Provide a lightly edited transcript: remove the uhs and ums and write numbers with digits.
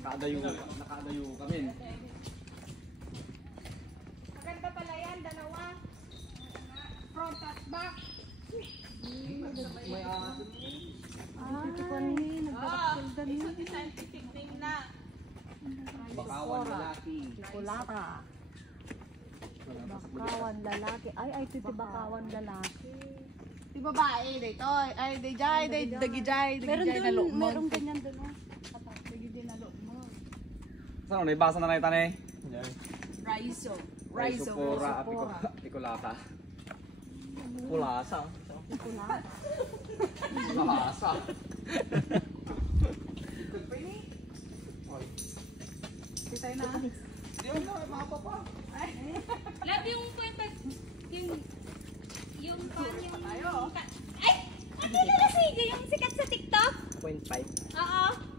Nakadayo kami. Maganda pala yan, dalawa. Front at back. May Ito pa rin, nagpapagsaldan yun. Scientific name na. Bakawan lalaki. Kulata. Bakawan lalaki. Ay, ito bakawan lalaki. Di babae, dito. Ay, di jay, dagi jay na loob mo. Meron ganyan doon. Dagi jay na loob mo. Saan na ibasa na na itan eh? Raiso. Rhizopora apiculata. Kulasa. Kulasa. Kitay na. Yun na, mapa pa. Lahat yung kwenta, yung pan, yung... Tayo. Ay! Ano na sige? Yung sikat sa TikTok? 0.5. Oo.